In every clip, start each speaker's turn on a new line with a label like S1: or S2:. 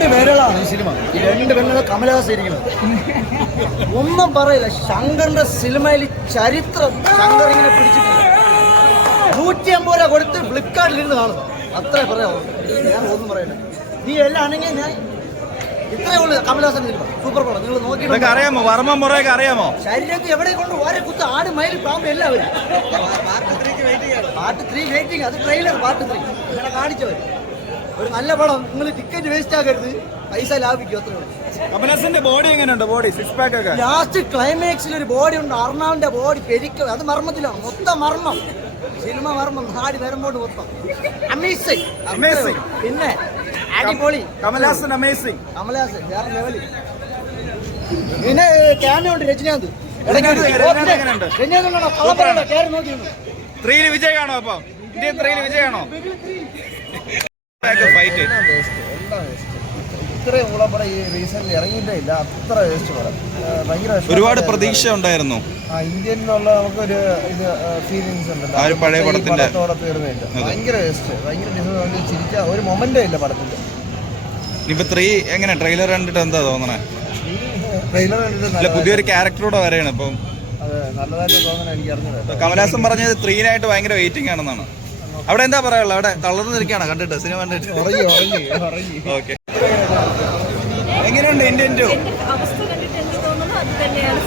S1: രണ്ട് പേരുകളാണ് ഈ സിനിമ. ഈ രണ്ട് പേരുകൾ കമലഹാസ് ഇരിക്കുന്നത്. ഒന്നും പറയില്ല. ശങ്കറിന്റെ സിനിമയിൽ ചരിത്രം ശങ്കർ ഇങ്ങനെ പിടിച്ചിട്ടില്ല നൂറ്റി അമ്പത് രൂപ കൊടുത്ത് ഫ്ലിപ്കാർട്ടിൽ ഇരുന്ന് കാണും അത്രേ പറയാമോ ഞാൻ ഒന്നും പറയില്ല. നീ എല്ലാം ആണെങ്കിൽ ഞാൻ ഇത്രേ ഉള്ളൂ കമലഹാസൻ സിനിമ. സൂപ്പർ പടം നിങ്ങൾ നോക്കി
S2: അറിയാമോ? വർമ്മ മുറയൊക്കെ അറിയാമോ?
S1: ശരീരത്തിൽ എവിടെ കൊണ്ട് ഓരോ കുത്ത് ആട് മയിൽ പാമ്പ് എല്ലാവരും. പാർട്ട് ത്രീ വെയിറ്റിംഗ് അത് ട്രെയിലർ പാർട്ട് ത്രീ ഇങ്ങനെ കാണിച്ചവർ ഒരു നല്ല പടം. നിങ്ങൾ ടിക്കറ്റ് വേസ്റ്റ് ആക്കരുത്. പൈസ ലാഭിക്കും അത്രേ ഉള്ളൂ.
S2: കമലഹാസന്റെ ബോഡി എങ്ങനെയുണ്ട്? ബോഡി സിക്സ് പാക്ക് ഒക്കെ?
S1: ലാസ്റ്റ് ക്ലൈമാക്സിൽ ഒരു ബോഡി ഉണ്ട്. അർണാവിന്റെ ബോഡി പെരിക്കും. അത് മർമ്മത്തിലാണ് മൊത്തം മർമ്മം. സിനിമ മർമ്മം. നാടി വരുമ്പോട്ട് മൊത്തം. Amazing
S2: Amazing.
S1: പിന്നെ അടിപൊളി.
S2: കമലഹാസൻ അമേസിംഗ്
S1: കമലഹാസൻ വേറെ ലെവലിൽ പിന്നെ ക്യാമറ ഉണ്ട് രജനീകാന്ത്.
S2: ത്രീയിൽ വിജയമാണോ അപ്പൊ? ഇന്ത്യൻ ത്രീയിൽ വിജയമാണോ ഫൈറ്റ്
S3: ഇത്രയും ഊളം പടം ഈ റീസെന്റ് ഇറങ്ങിയിട്ടേ ഇല്ല. അത്ര വേസ്റ്റ് പടം ഭയങ്കര
S2: ഒരുപാട് പ്രതീക്ഷ ഉണ്ടായിരുന്നു.
S3: ആ ഇന്ത്യൻ എന്നുള്ള നമുക്കൊരു ഇത് ഫീലിങ്സ് ഉണ്ട്
S2: പഴയ പടത്തിന്റെ-
S3: പടത്തോടെ തീർന്നില്ല ഭയങ്കര വേസ്റ്റ് ഭയങ്കര ഡിസപ്പോയിന്റ് ചിരിക്കാൻ ഒരു മൊമെന്റേ ഇല്ല പടത്തിന്റെ
S2: ഇനിയിപ്പോ ത്രീ എങ്ങനെ? ട്രെയിലർ കണ്ടിട്ട് എന്താ തോന്നണേ?
S3: ട്രെയിലർ കണ്ടിട്ട്
S2: പുതിയൊരു ക്യാരക്ടറൂടെ വരെയാണ് ഇപ്പം. കമലഹാസൻ പറഞ്ഞത് ത്രീനായിട്ട് ഭയങ്കര വെയിറ്റിംഗ് ആണെന്നാണ്. അവിടെ എന്താ പറയാനുള്ളത്? അവിടെ തളർന്നു നിൽക്കുകയാണ് കണ്ടിട്ട് സിനിമ കണ്ടിട്ട്? ഓക്കെ. എങ്ങനെയുണ്ട് ഇന്ത്യൻ ടു?
S4: എന്റെ അവസ്ഥ കണ്ടിട്ട് എനിക്ക് തോന്നുന്നു അത്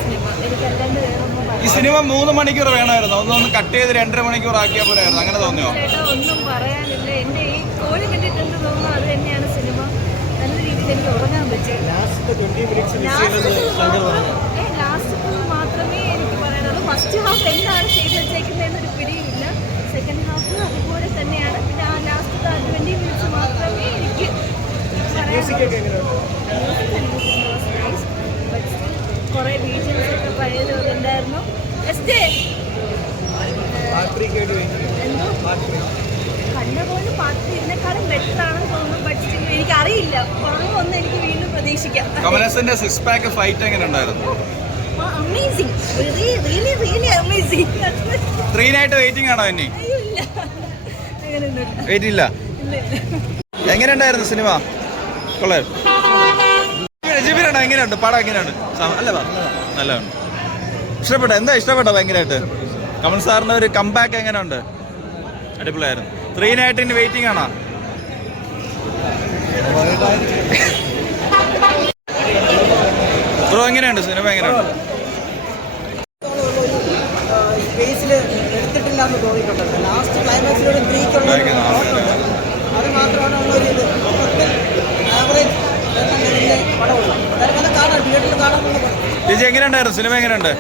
S4: സിനിമ. എനിക്ക് അല്ലാണ്ട് വേറൊന്നും
S2: ഈ സിനിമ മൂന്ന് മണിക്കൂർ വേണമായിരുന്നു. ഒന്ന് ഒന്ന് കട്ട് ചെയ്ത് രണ്ടര മണിക്കൂർ ആക്കിയാൽ പോരായിരുന്നു. അങ്ങനെ തോന്നിയോ?
S4: ഒന്നും പറയാനില്ല. എന്റെ ഈ കോഴി കണ്ടിട്ട് എന്ത് തോന്നുന്നു? അത് തന്നെയാണ് സിനിമ. നല്ല രീതിയിൽ എനിക്ക് ഉറങ്ങാൻ പറ്റില്ല ലാസ്റ്റ് മാത്രമേ എനിക്ക് പറയാനുള്ളൂ. ഫസ്റ്റ് ഹാഫ് എന്താണ് ചെയ്ത് വെച്ചേക്കുന്നതെന്നൊരു പിടിയില്ല സെക്കൻഡ് ഹാഫ് അതുപോലെ തന്നെയാണ് പിന്നെ ആ ലാസ്റ്റ് ട്വന്റി മിനിറ്റ്സ് മാത്രമേ എനിക്ക് കുറെ ഒക്കെ ഉണ്ടായിരുന്നു ഇതിനെക്കാളും ബെറ്റർ ആണെന്ന് തോന്നുന്നു ബട്ട് എനിക്കറിയില്ല. ഒന്ന് എനിക്ക് വീണ്ടും പ്രതീക്ഷിക്കാം.
S2: സിക്സ് പാക്ക് ഫൈറ്റ് എങ്ങനെ ഉണ്ടായിരുന്നു?
S4: അമേസിങ് റിയലി റിയലി
S2: ത്രീനായിട്ട് വെയിറ്റിംഗ് ആണോ
S4: അങ്ങനെയൊന്നുമില്ല
S2: വെയിറ്റ് ഇല്ല.
S4: ഇല്ല. ഇല്ല.
S2: എങ്ങനെ ഉണ്ടായിരുന്നു സിനിമ കൊള്ളാം ജിബിനുണ്ടോ എങ്ങനെയുണ്ട്? പടം എങ്ങനെയാണ് അല്ല നല്ലതാണ്. ഇഷ്ടപ്പെട്ട? എന്താ ഇഷ്ടപ്പെട്ട ഭയങ്കരമായിട്ട് കമൽ സാറിന്റെ ഒരു കംബാക്ക് എങ്ങനെയുണ്ട്? അടിപൊളിയായിരുന്നു. ത്രീ ഇനി വെയിറ്റിംഗ് ആണോ? ബ്രോ എങ്ങനെയുണ്ട്? സിനിമ എങ്ങനെയുണ്ട്?
S1: ലാസ്റ്റ് ക്ലൈമാക്സിലൂടെ ഒരു
S2: ചേച്ചി എങ്ങനെയുണ്ടായിരുന്നു? സിനിമ എങ്ങനെയുണ്ട്?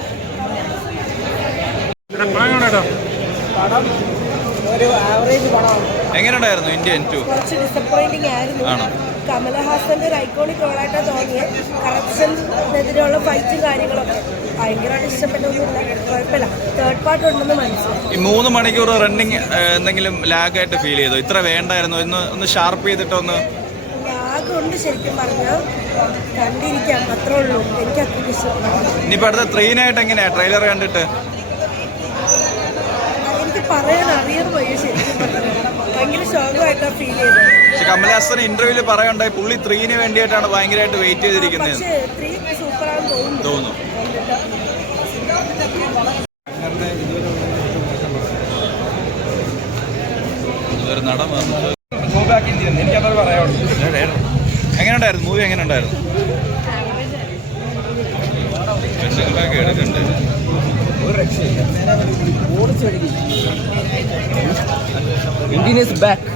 S2: എങ്ങനെയുണ്ടായിരുന്നു ഇന്ത്യൻ ടു?
S5: കുറച്ച് ഡിസപ്പോയിന്റിംഗ് ആയിരുന്നു? കമലഹാസന്റെ ഒരു ഐക്കോണിക് റോളായിട്ടാണ് തോന്നിയത് കറപ്ഷനെതിരെയുള്ള ഫൈറ്റും കാര്യങ്ങളൊക്കെ. ഭയങ്കരമായിട്ട് ഇഷ്ടപ്പെട്ടൊന്നുമില്ല കുഴപ്പമില്ല. തേർഡ് പാർട്ട് ഉണ്ടെന്ന് മനസ്സിലായി.
S2: ഈ മൂന്ന് മണിക്കൂർ റണ്ണിങ് എന്തെങ്കിലും ലാഗായിട്ട് ഫീൽ ചെയ്തോ? ഇത്ര വേണ്ടായിരുന്നു. ഒന്ന് ഒന്ന് ഷാർപ്പ് ചെയ്തിട്ട് ഒന്ന്
S5: ആകെയുണ്ട് ശരിക്കും പറഞ്ഞാൽ. കണ്ടിരിക്കാം അത്രേ ഉള്ളൂ. എനിക്ക് അത്ര
S2: ഇനിയിപ്പോ അടുത്ത ട്രെയിനായിട്ട് എങ്ങനെയാ? ട്രെയിലർ കണ്ടിട്ട്?
S5: എനിക്ക് പറയാൻ അറിയാതെ പോയി ശരിക്കും പറഞ്ഞാൽ. ഭയങ്കര ശോകമായിട്ടാണ് ഫീൽ ചെയ്തത്.
S2: പക്ഷെ കമലഹാസൻ ഇന്റർവ്യൂവിൽ പറയണ്ടായി പുള്ളി ത്രീന് വേണ്ടിയിട്ടാണ് ഭയങ്കരമായിട്ട് വെയിറ്റ് ചെയ്തിരിക്കുന്നത്.
S5: പക്ഷേ ത്രീ സൂപ്പറാണെന്ന് തോന്നുന്നു.
S2: തോന്നുന്നു. ഒരു നടൻ വന്നു. എവിടെ, എവിടെ? എങ്ങനെയുണ്ടായിരുന്നു? മൂവി എങ്ങനെയുണ്ടായിരുന്നു? പെണ്ണുങ്ങളൊക്കെ എടുക്കണ്ടേ?
S1: Indian is back